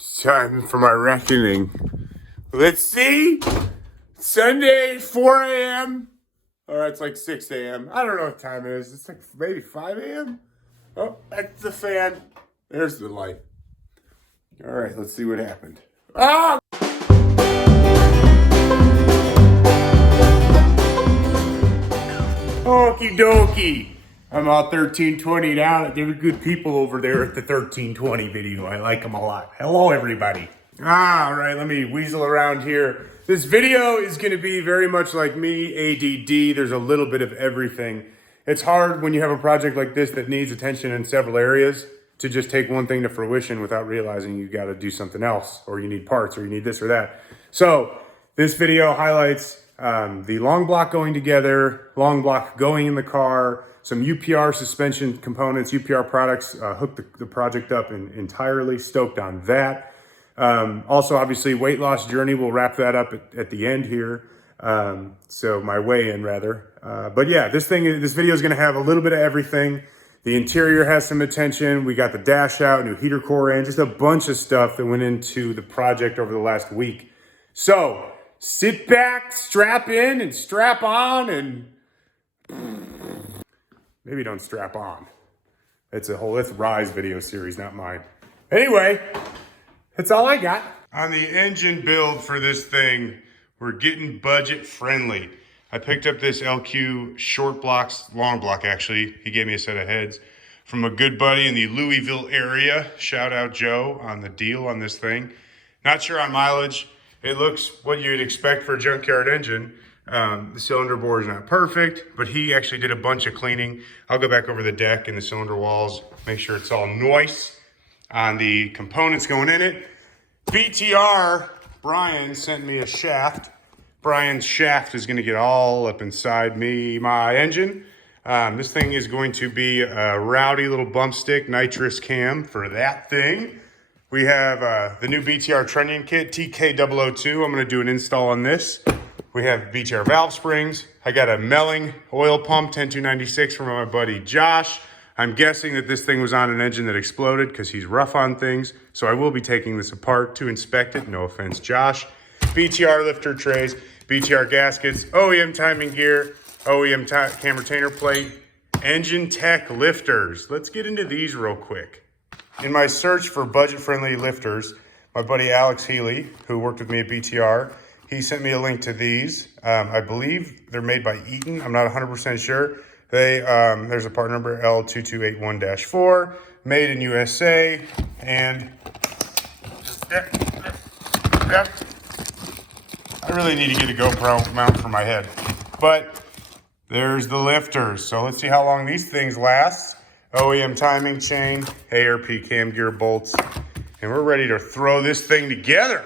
It's time for my reckoning. Let's see. Sunday, 4 a.m. Or it's like 6 a.m. I don't know what time it is. It's like maybe 5 a.m. Oh, that's the fan. There's the light. All right, let's see what happened. Ah! Okie dokie. I'm all 1320 now. They were good people over there at the 1320 video. I like them a lot. Hello, everybody. All right, let me weasel around here. This video is going to be very much like me, ADD. There's a little bit of everything. It's hard when you have a project like this that needs attention in several areas to just take one thing to fruition without realizing you got to do something else, or you need parts, or you need this or that. So this video highlights the long block going together, long block going in the car, some UPR suspension components, UPR products, hooked the project up and entirely stoked on that. Also, obviously, weight loss journey, we'll wrap that up at the end here. So my weigh-in rather. But yeah, this video is gonna have a little bit of everything. The interior has some attention. We got the dash out, new heater core in, just a bunch of stuff that went into the project over the last week. So sit back, strap in and strap on, and maybe don't strap on. It's Rise video series, not mine. Anyway, that's all I got. On the engine build for this thing, we're getting budget friendly. I picked up this LQ short blocks, long block actually. He gave me a set of heads from a good buddy in the Louisville area. Shout out Joe on the deal on this thing. Not sure on mileage. It looks what you'd expect for a junkyard engine. The cylinder bore is not perfect, but he actually did a bunch of cleaning. I'll go back over the deck and the cylinder walls, make sure it's all nice on the components going in it. BTR, Brian sent me a shaft. Brian's shaft is gonna get all up inside my engine. This thing is going to be a rowdy little bump stick nitrous cam for that thing. We have the new BTR trunnion kit, TK002. I'm gonna do an install on this. We have BTR valve springs. I got a Melling oil pump, 10296 from my buddy Josh. I'm guessing that this thing was on an engine that exploded because he's rough on things. So I will be taking this apart to inspect it. No offense, Josh. BTR lifter trays, BTR gaskets, OEM timing gear, OEM cam retainer plate, engine tech lifters. Let's get into these real quick. In my search for budget-friendly lifters, my buddy Alex Healy, who worked with me at BTR, he sent me a link to these. I believe they're made by Eaton. I'm not 100% sure. There's a part number L2281-4, made in USA, and I really need to get a GoPro mount for my head. But there's the lifters. So let's see how long these things last. OEM timing chain, ARP cam gear bolts, and we're ready to throw this thing together.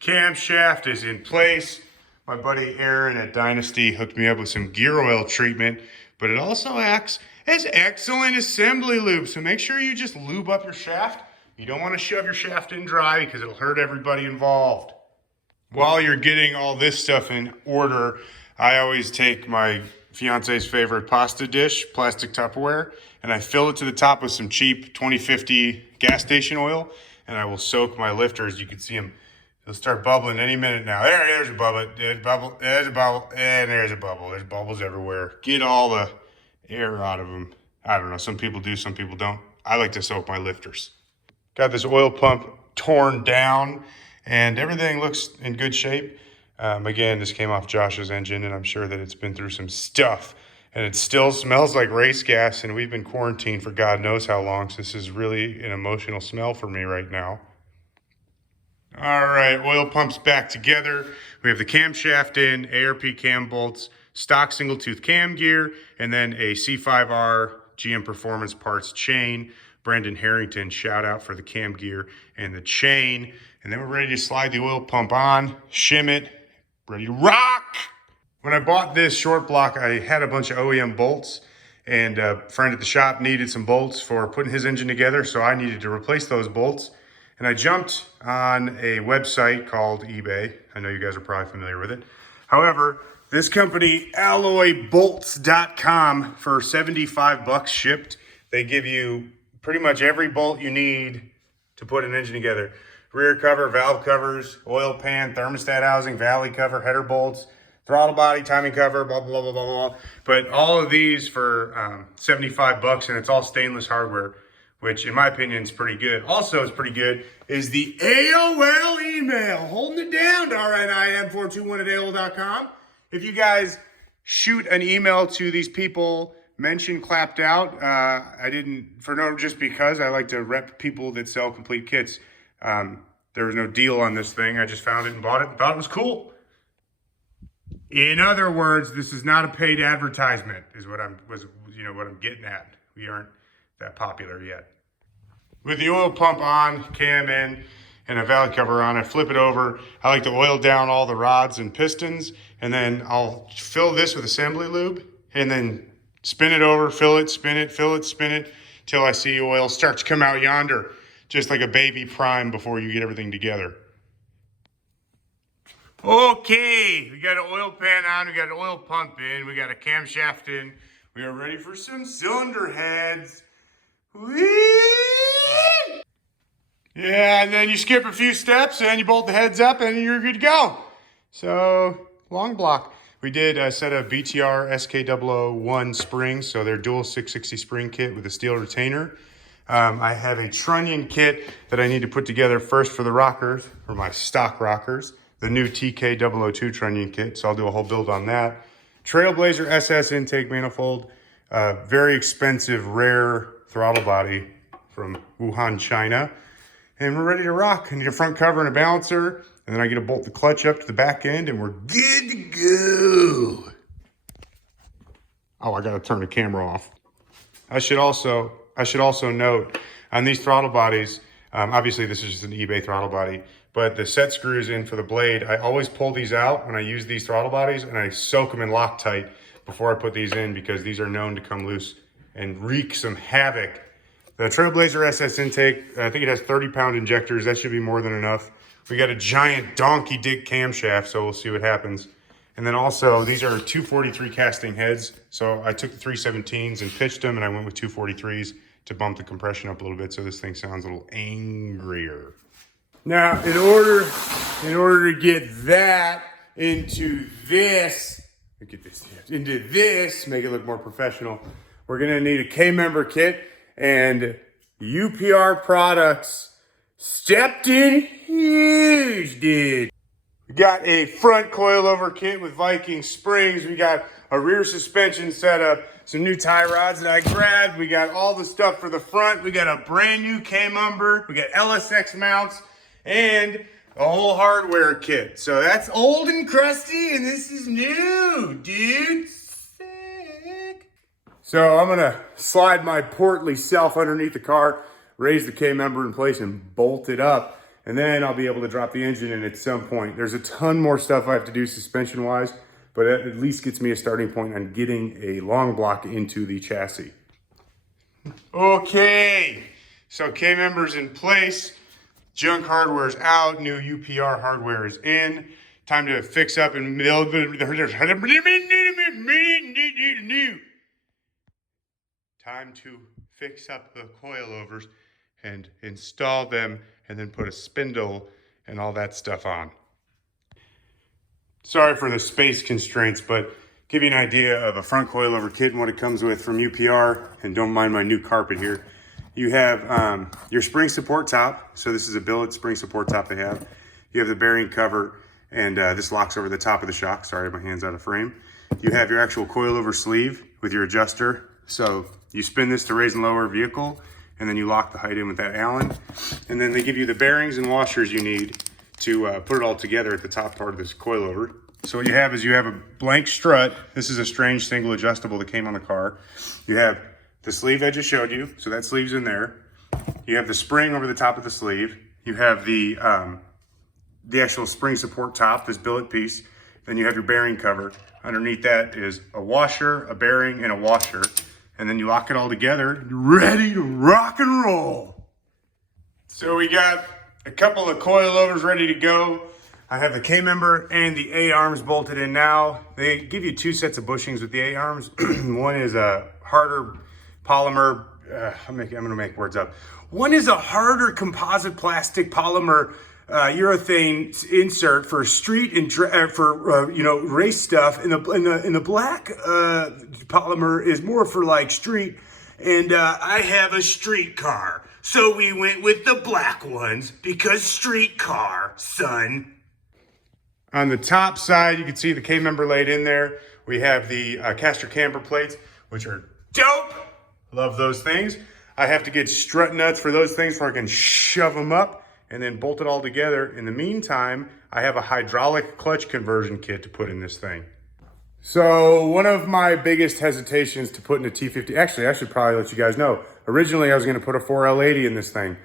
Camshaft is in place. My buddy Aaron at Dynasty hooked me up with some gear oil treatment, but it also acts as excellent assembly lube. So make sure you just lube up your shaft. You don't want to shove your shaft in dry because it'll hurt everybody involved. While you're getting all this stuff in order, I always take my fiance's favorite pasta dish, plastic Tupperware, and I fill it to the top with some cheap 2050 gas station oil, and I will soak my lifters. You can see them. They'll start bubbling any minute now. There's a bubble. There's a bubble. There's a bubble. And there's a bubble. There's bubbles everywhere. Get all the air out of them. I don't know. Some people do, some people don't. I like to soak my lifters. Got this oil pump torn down, and everything looks in good shape. Again, this came off Josh's engine, and I'm sure that it's been through some stuff. And it still smells like race gas, and we've been quarantined for God knows how long. So this is really an emotional smell for me right now. All right, oil pumps back together. We have the camshaft in, ARP cam bolts, stock single tooth cam gear, and then a C5R GM Performance Parts chain. Brendan Harrington, shout out for the cam gear and the chain. And then we're ready to slide the oil pump on, shim it, ready to rock. When I bought this short block, I had a bunch of OEM bolts, and a friend at the shop needed some bolts for putting his engine together, so I needed to replace those bolts. And I jumped on a website called eBay. I know you guys are probably familiar with it. However, this company, alloybolts.com, for 75 bucks shipped, they give you pretty much every bolt you need to put an engine together. Rear cover, valve covers, oil pan, thermostat housing, valley cover, header bolts, throttle body, timing cover, blah, blah, blah, blah, blah. But all of these for 75 bucks, and it's all stainless hardware, which in my opinion is pretty good. Also is pretty good is the AOL email, holding it down to RNIM421@AOL.com. If you guys shoot an email to these people, mention Clapped Out. I didn't, just because I like to rep people that sell complete kits. There was no deal on this thing. I just found it and bought it and thought it was cool. In other words, this is not a paid advertisement, is what I'm getting at. We aren't that popular yet. With the oil pump on, cam in, and a valley cover on, I flip it over. I like to oil down all the rods and pistons, and then I'll fill this with assembly lube, and then spin it over, fill it, spin it, fill it, spin it, till I see oil start to come out yonder, just like a baby prime before you get everything together. Okay, we got an oil pan on, we got an oil pump in, we got a camshaft in. We are ready for some cylinder heads. Whee! Yeah, and then you skip a few steps and you bolt the heads up and you're good to go. So, long block. We did a set of BTR SK001 springs, so they're dual 660 spring kit with a steel retainer. I have a trunnion kit that I need to put together first for the rockers, for my stock rockers, the new TK002 trunnion kit, so I'll do a whole build on that. Trailblazer SS intake manifold, very expensive, rare throttle body from Wuhan, China. And we're ready to rock. I need a front cover and a balancer, and then I get to bolt the clutch up to the back end, and we're good to go. Oh, I gotta turn the camera off. I should also note, on these throttle bodies, obviously this is just an eBay throttle body, but the set screws in for the blade, I always pull these out when I use these throttle bodies, and I soak them in Loctite before I put these in, because these are known to come loose and wreak some havoc. The Trailblazer SS intake, I think it has 30-pound injectors. That should be more than enough. We got a giant donkey dick camshaft, so we'll see what happens. And then also, these are 243 casting heads. So I took the 317s and pitched them, and I went with 243s to bump the compression up a little bit so this thing sounds a little angrier. Now, in order to get that into this, make it look more professional, we're gonna need a K-member kit, and UPR Products stepped in huge, dude. We got a front coilover kit with Viking springs. We got a rear suspension setup, some new tie rods that I grabbed. We got all the stuff for the front. We got a brand new K-member. We got LSX mounts and a whole hardware kit. So that's old and crusty, and this is new, dude. Sick. So I'm gonna slide my portly self underneath the car, raise the K-member in place, and bolt it up. And then I'll be able to drop the engine in at some point. There's a ton more stuff I have to do suspension-wise, but it at least gets me a starting point on getting a long block into the chassis. Okay, so K-member's in place. Junk hardware's out, new UPR hardware is in. Time to fix up and build. Time to fix up the coilovers and install them, and then put a spindle and all that stuff on. Sorry for the space constraints, but give you an idea of a front coilover kit and what it comes with from UPR, and don't mind my new carpet here. You have your spring support top. So this is a billet spring support top they have. You have the bearing cover, and this locks over the top of the shock. Sorry, my hand's out of frame. You have your actual coilover sleeve with your adjuster. So you spin this to raise and lower a vehicle, and then you lock the height in with that Allen. And then they give you the bearings and washers you need to put it all together at the top part of this coilover. So what you have is you have a blank strut. This is a strange single adjustable that came on the car. You have the sleeve I just showed you, so that sleeve's in there. You have the spring over the top of the sleeve. You have the actual spring support top, this billet piece. Then you have your bearing cover. Underneath that is a washer, a bearing, and a washer. And then you lock it all together, ready to rock and roll. So we got a couple of coilovers ready to go. I have the K-member and the A-arms bolted in now. They give you two sets of bushings with the A-arms. One is a harder polymer I'm gonna make words up. One is a harder composite plastic polymer urethane insert for street and race stuff, and the black polymer is more for like street. And I have a street car, so we went with the black ones because street car, son. On the top side, you can see the K-member laid in there. We have the caster camber plates, which are dope. Love those things. I have to get strut nuts for those things before I can shove them up and then bolt it all together. In the meantime, I have a hydraulic clutch conversion kit to put in this thing. So one of my biggest hesitations to put in a T50, actually, I should probably let you guys know. Originally, I was gonna put a 4L80 in this thing.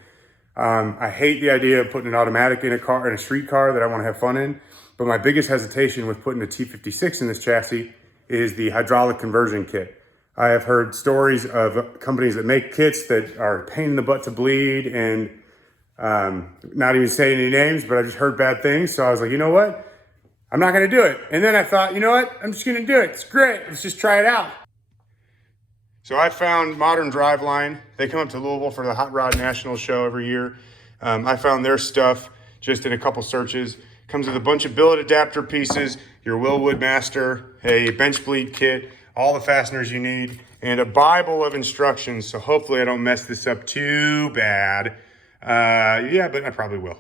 I hate the idea of putting an automatic in a street car that I wanna have fun in. But my biggest hesitation with putting a T56 in this chassis is the hydraulic conversion kit. I have heard stories of companies that make kits that are a pain in the butt to bleed, and not even saying any names, but I just heard bad things. So I was like, you know what? I'm not gonna do it. And then I thought, you know what? I'm just gonna do it. It's great. Let's just try it out. So I found Modern Driveline. They come up to Louisville for the Hot Rod National Show every year. I found their stuff just in a couple searches. Comes with a bunch of billet adapter pieces, your Willwood Master, a bench bleed kit, all the fasteners you need, and a Bible of instructions. So hopefully I don't mess this up too bad. Yeah, but I probably will.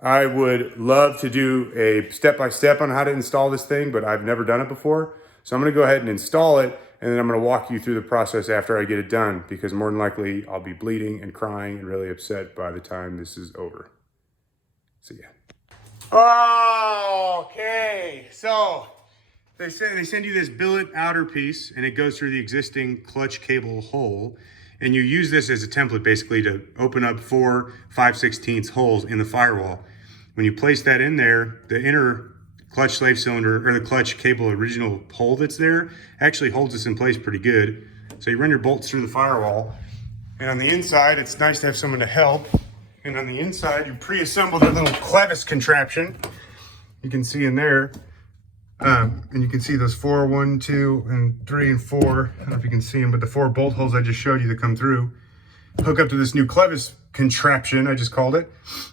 I would love to do a step-by-step on how to install this thing, but I've never done it before. So I'm gonna go ahead and install it, and then I'm gonna walk you through the process after I get it done, because more than likely I'll be bleeding and crying and really upset by the time this is over. See ya. Okay, so they send you this billet outer piece, and it goes through the existing clutch cable hole, and you use this as a template basically to open up 4 5/16 holes in the firewall. When you place that in there, the inner clutch slave cylinder, or the clutch cable original hole that's there, actually holds this in place pretty good. So you run your bolts through the firewall, and on the inside, it's nice to have someone to help. And on the inside, you pre-assemble that little clevis contraption. You can see in there, and you can see those 4, 1, 2, and 3, and 4. I don't know if you can see them, but the 4 bolt holes I just showed you that come through hook up to this new clevis contraption, I just called it.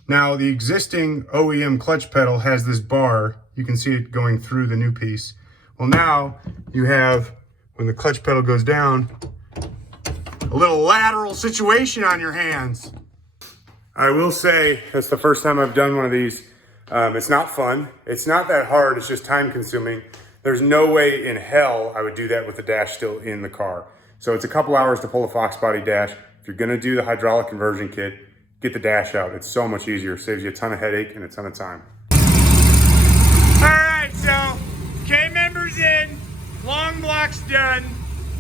Now, the existing OEM clutch pedal has this bar. You can see it going through the new piece. Well, now you have, when the clutch pedal goes down, a little lateral situation on your hands. I will say, that's the first time I've done one of these. It's not fun. It's not that hard. It's just time consuming. There's no way in hell I would do that with the dash still in the car. So it's a couple hours to pull a Foxbody dash. If you're gonna do the hydraulic conversion kit, get the dash out. It's so much easier. Saves you a ton of headache and a ton of time. All right, so K-members in, long blocks done,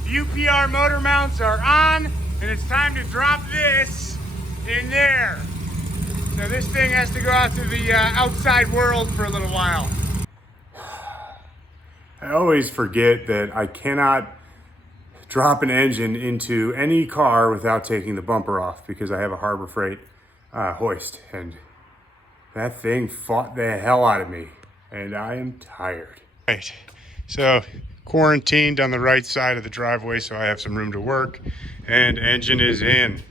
UPR motor mounts are on, and it's time to drop this in there. So this thing has to go out to the outside world for a little while. I always forget that I cannot drop an engine into any car without taking the bumper off, because I have a Harbor Freight hoist, and that thing fought the hell out of me, and I am tired. Right, so quarantined on the right side of the driveway, so I have some room to work, and engine is in.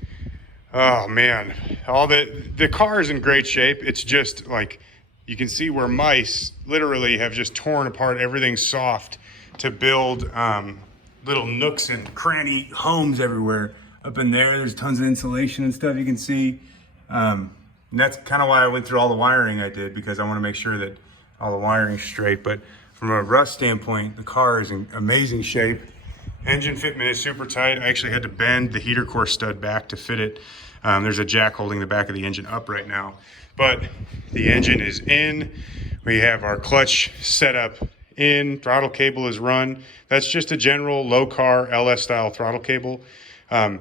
Oh man, the car is in great shape. It's just like, you can see where mice literally have just torn apart everything soft to build little nooks and cranny homes everywhere. Up in there, there's tons of insulation and stuff you can see. And that's kind of why I went through all the wiring I did, because I want to make sure that all the wiring's straight. But from a rust standpoint, the car is in amazing shape. Engine fitment is super tight. I actually had to bend the heater core stud back to fit it. There's a jack holding the back of the engine up right now, but the engine is in. We have our clutch set up in, throttle cable is run. That's just a general low car LS style throttle cable.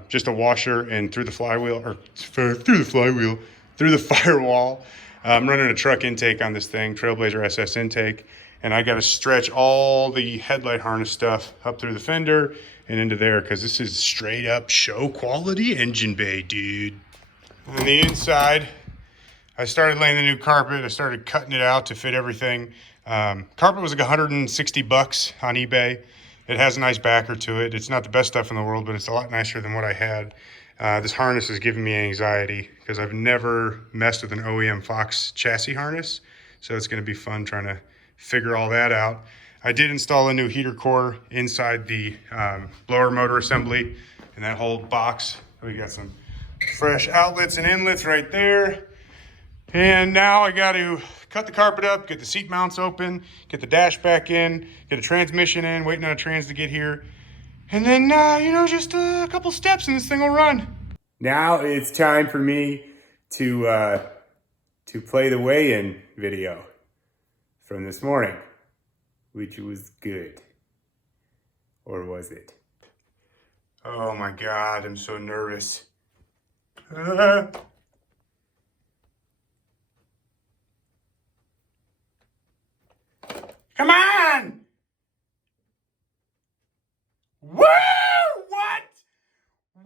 Just a washer and through the flywheel, or through the firewall. I'm running a truck intake on this thing, Trailblazer SS intake. And I got to stretch all the headlight harness stuff up through the fender and into there, because this is straight up show quality engine bay, dude. On the inside, I started laying the new carpet. I started cutting it out to fit everything. Carpet was like $160 on eBay. It has a nice backer to it. It's not the best stuff in the world, but it's a lot nicer than what I had. This harness is giving me anxiety because I've never messed with an OEM Fox chassis harness. So it's going to be fun trying to figure all that out. I did install a new heater core inside the blower motor assembly and that whole box. We got some fresh outlets and inlets right there. And now I got to cut the carpet up, get the seat mounts open, get the dash back in, get a transmission in, waiting on a trans to get here. And then, you know, just a couple steps and this thing will run. Now it's time for me to play the weigh-in video from this morning, which was good. Or was it? Oh my God, I'm so nervous. Come on! Woo! What?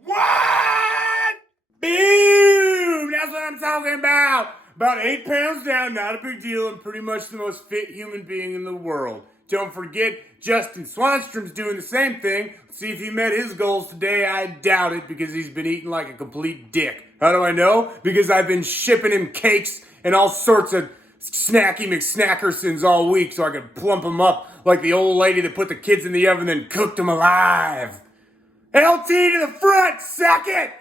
What? Boom! That's what I'm talking about. About 8 pounds down, not a big deal. I'm pretty much the most fit human being in the world. Don't forget, Justin Swanstrom's doing the same thing. See if he met his goals today. I doubt it because he's been eating like a complete dick. How do I know? Because I've been shipping him cakes and all sorts of snacky McSnackersons all week so I could plump them up like the old lady that put the kids in the oven and cooked them alive. LT to the front, suck it!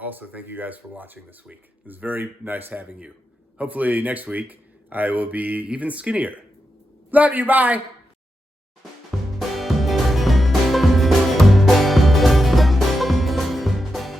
Also, thank you guys for watching this week. It was very nice having you. Hopefully next week I will be even skinnier. Love you, bye!